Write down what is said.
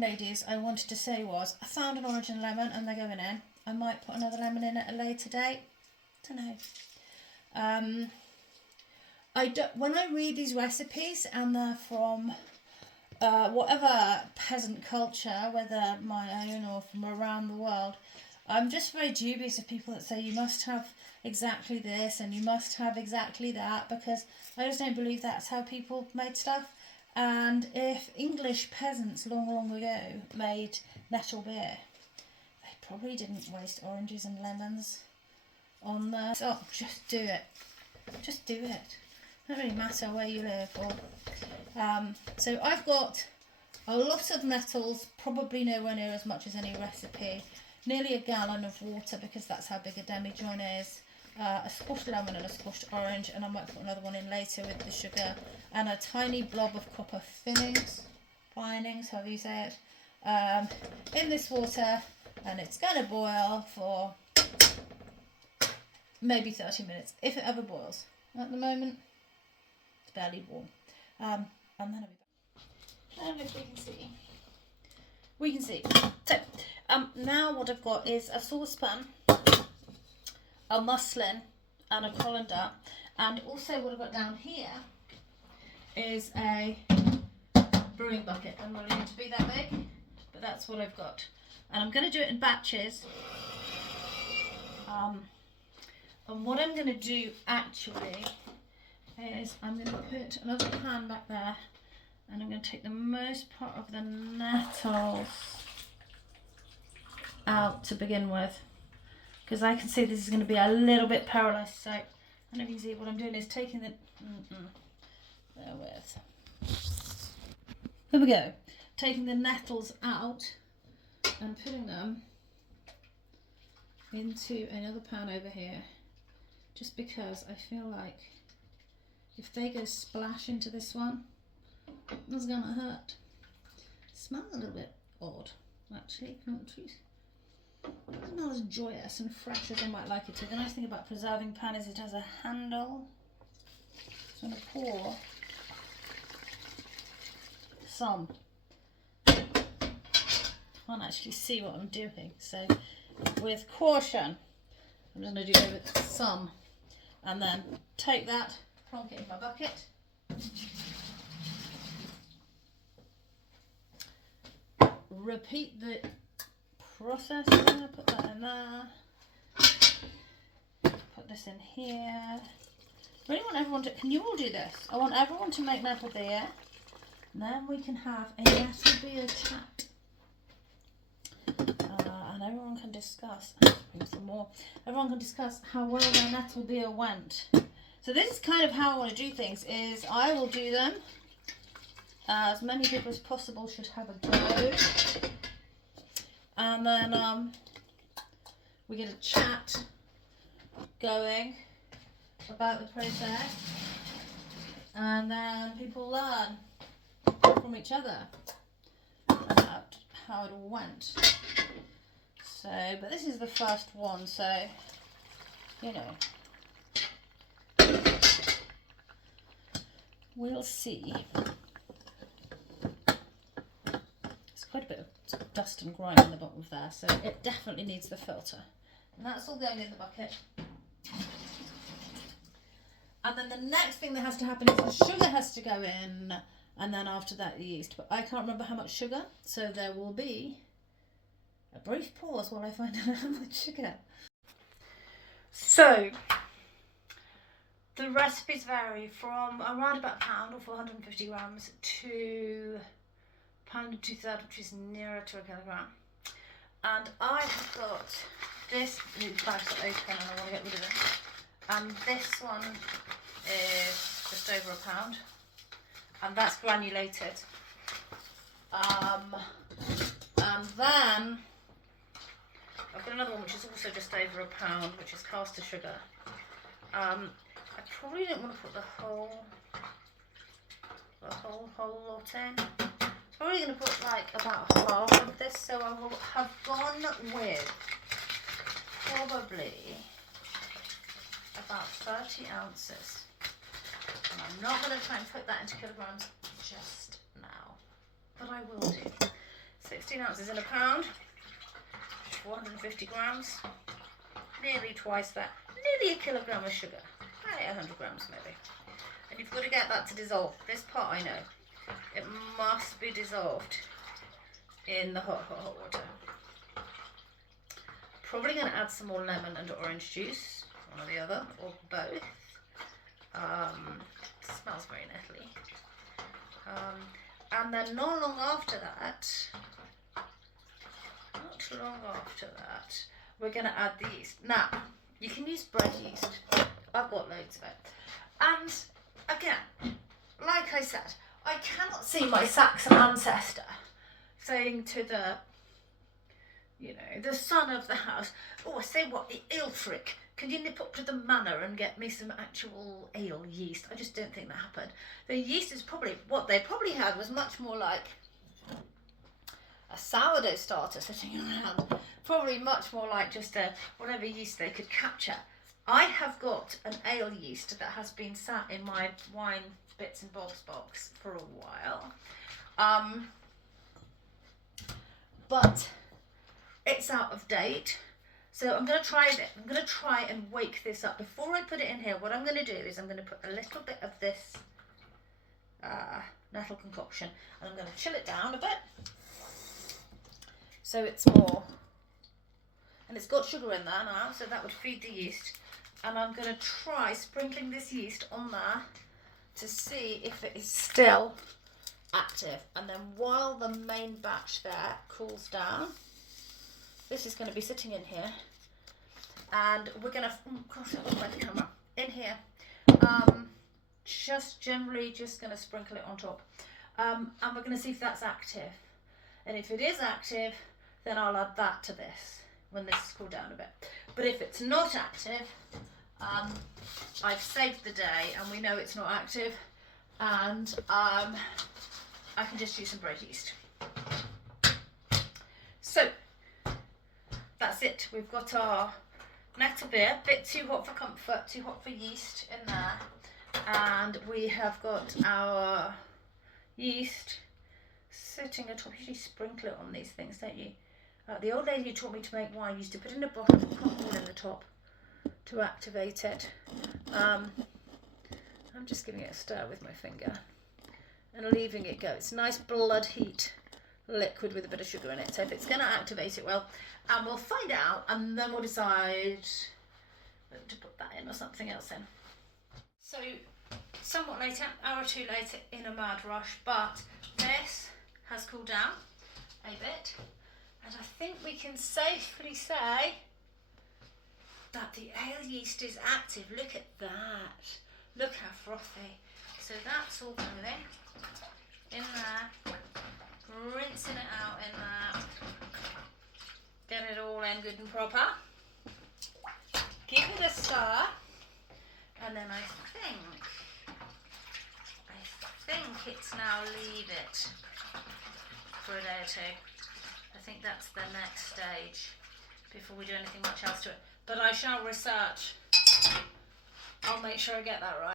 thing, ladies, I wanted to say was I found an orange and lemon and they're going in. I might put another lemon in at a later date. Don't know. When I read these recipes and they're from whatever peasant culture, whether my own or from around the world, I'm just very dubious of people that say you must have exactly this and you must have exactly that, because I just don't believe that's how people made stuff. And if English peasants long ago made Nettle Beer, they probably didn't waste oranges and lemons on there. So just do it. Just do it. Doesn't really matter where you live. So I've got a lot of nettles, probably nowhere near as much as any recipe. Nearly a gallon of water, because that's how big a demi-john is. A squashed lemon and a squashed orange, and I might put another one in later with the sugar, and a tiny blob of copper finings, however you say it, in this water, and it's going to boil for maybe 30 minutes, if it ever boils. At the moment, it's barely warm. And then I'll be back. And if we can see. So, now what I've got is a saucepan, a muslin and a colander, and also what I've got down here is a brewing bucket. I'm not going to be that big, but that's what I've got. And I'm going to do it in batches. And what I'm going to do actually is I'm going to put another pan back there, and I'm going to take the most part of the nettles out to begin with, because I can see this is going to be a little bit paralysed. So I don't know if you can see, what I'm doing is taking the here we go, taking the nettles out and putting them into another pan over here, just because I feel like if they go splash into this one, it's going to hurt. It smells a little bit odd, actually. It's not as joyous and fresh as I might like it to. The nice thing about preserving pan is it has a handle. So I'm going to pour some. Can't actually see what I'm doing, so with caution, I'm just going to do it with some, and then take that, plonk it in my bucket. Repeat the process. I'm going to put that in there. Put this in here. I really want everyone to. Can you all do this? I want everyone to make Nettle Beer, and then we can have a Nettle Beer chat. And everyone can discuss. Some more. Everyone can discuss how well their Nettle Beer went. So this is kind of how I want to do things. Is I will do them. As many people as possible should have a go, and then we get a chat going about the process, and then people learn from each other about how it all went. So, but this is the first one, so you know, we'll see. Quite a bit of dust and grime in the bottom of there, so it definitely needs the filter. And that's all going in the bucket. And then the next thing that has to happen is the sugar has to go in, and then after that the yeast. But I can't remember how much sugar, so there will be a brief pause while I find out how much sugar. So the recipes vary from around about a pound or 450 grams to pound and 2/3, which is nearer to a kilogram. And I have got this bag's open and I want to get rid of it. And this one is just over a pound, and that's granulated. And then I've got another one which is also just over a pound, which is caster sugar. I probably don't want to put the whole lot in. Probably going to put like about half of this, so I will have gone with probably about 30 ounces. And I'm not going to try and put that into kilograms just now, but I will do. So 16 ounces in a pound, 450 grams, nearly twice that, nearly a kilogram of sugar, 100 grams maybe. And you've got to get that to dissolve. This part I know, it must be dissolved in the hot water. Probably going to add some more lemon and orange juice, one or the other, or both. Smells very nettly. And then not long after that, we're going to add the yeast. Now, you can use bread yeast. I've got loads of it. And again, like I said, I cannot see my Saxon ancestor saying to the, you know, the son of the house, oh, I say what, the Aelfric, can you nip up to the manor and get me some actual ale yeast? I just don't think that happened. The yeast is probably, what they probably had was much more like a sourdough starter sitting around. Probably much more like just a whatever yeast they could capture. I have got an ale yeast that has been sat in my wine bits and bobs box for a while. But it's out of date. So I'm going to try it. I'm going to try and wake this up. Before I put it in here, what I'm going to do is I'm going to put a little bit of this nettle concoction and I'm going to chill it down a bit. So it's more, and it's got sugar in there now, so that would feed the yeast. And I'm going to try sprinkling this yeast on there to see if it is still active. And then while the main batch there cools down, this is going to be sitting in here, and we're going to, cross it by the camera, in here, just generally just going to sprinkle it on top, and we're going to see if that's active. And if it is active, then I'll add that to this when this is cooled down a bit. But if it's not active, I've saved the day and we know it's not active, and I can just use some bread yeast. So that's it. We've got our Nettle Beer, a bit too hot for comfort, too hot for yeast in there, and we have got our yeast sitting atop. You usually sprinkle it on these things, don't you? The old lady who taught me to make wine used to put in a bottle of hot water in the top to activate it. I'm just giving it a stir with my finger and leaving it go. It's nice blood heat liquid with a bit of sugar in it. So if it's going to activate it well, and we'll find out, and then we'll decide to put that in or something else in. So somewhat later, an hour or two later, in a mad rush, but this has cooled down a bit, and I think we can safely say that the ale yeast is active. Look at that. Look how frothy. So that's all going in there, rinsing it out in there, get it all in good and proper, give it a stir, and then I think it's now leave it for a day or two. I think that's the next stage before we do anything much else to it. But I shall research. I'll make sure I get that right.